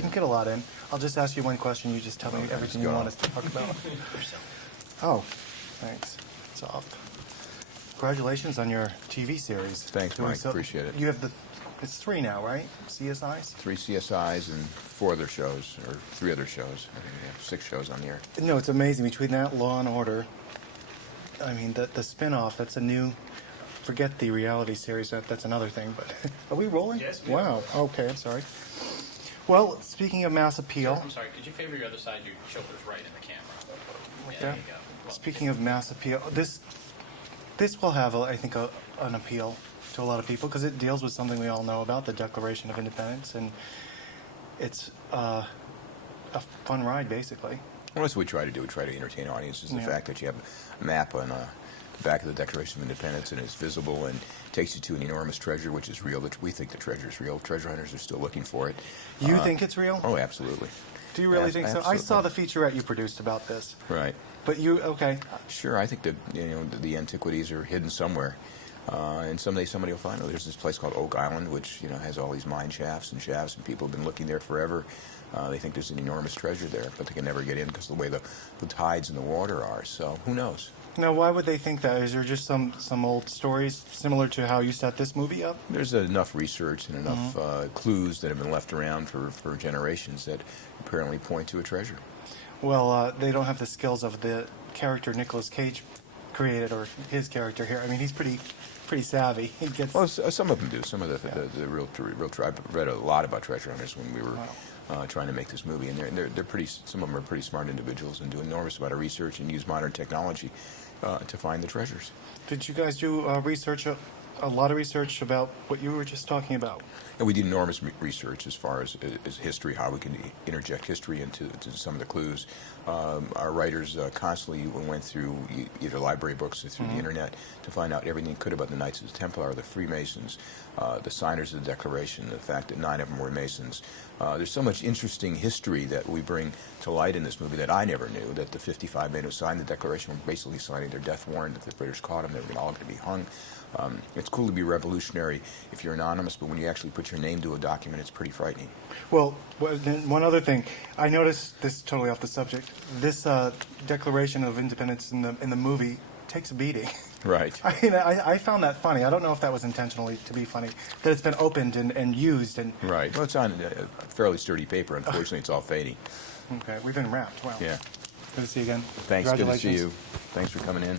You can get a lot in. I'll just ask you one question. You just tell me everything you want us to talk about. Oh, thanks. It's off. Congratulations on your TV series. Thanks, Mike. Appreciate it. You have it's 3 now, right? CSIs? 3 CSIs and 4 other shows, or 3 other shows. I think we have 6 shows on the air. No, it's amazing. Between that, Law and Order, I mean, the spin-off, that's a new... Forget the reality series. That's another thing. But are we rolling? Yes. Wow. Okay. I'm sorry. Well, speaking of mass appeal. Sir, I'm sorry. Could you favor your other side? Your shoulder's right in the camera. Like Yeah, there that? you go. Well, Speaking of mass appeal, this will have, I think, an appeal to a lot of people because it deals with something we all know about, the Declaration of Independence, and it's a fun ride, basically. Well, that's what we try to do. We try to entertain audiences. The fact that you have a map on the back of the Declaration of Independence and it's visible and takes you to an enormous treasure, which is real. We think the treasure is real. Treasure hunters are still looking for it. You think it's real? Oh, absolutely. Do you really think so? Absolutely. I saw the featurette you produced about this. Right. But okay. Sure, I think that the antiquities are hidden somewhere, and someday somebody will find them. There's this place called Oak Island, which has all these mine shafts, and people have been looking there forever. They think there's an enormous treasure there, but they can never get in because of the way the tides and the water are. So who knows? Now, why would they think that? Is there just some old stories similar to how you set this movie up? There's enough research and enough clues that have been left around for generations that apparently point to a treasure. Well, they don't have the skills of the character Nicolas Cage created, or his character here. I mean, he's pretty savvy. He gets. Well, some of them do. Some of the real tribe read a lot about treasure hunters when we were trying to make this movie, and they're pretty. Some of them are pretty smart individuals and do an enormous amount of research and use modern technology to find the treasures. Did you guys do research? A lot of research about what you were just talking about. And we did enormous research as far as history, how we can interject history into some of the clues. Our writers constantly went through either library books or through the internet to find out everything they could about the Knights of the Templar, the Freemasons, the signers of the Declaration, the fact that 9 of them were Masons. There's so much interesting history that we bring to light in this movie that I never knew, that the 55 men who signed the Declaration were basically signing their death warrant. If the British caught them, they were all going to be hung. It's cool to be revolutionary if you're anonymous, but when you actually put your name to a document, it's pretty frightening. Well, then one other thing. I noticed, this is totally off the subject, this Declaration of Independence in the movie takes a beating. Right. I mean, I found that funny. I don't know if that was intentionally to be funny, that it's been opened and used. Right. Well, it's on fairly sturdy paper. Unfortunately, it's all fading. Okay, we've been wrapped. Wow. Yeah. Good to see you again. Thanks. Good to see Congratulations. you. Thanks for coming in.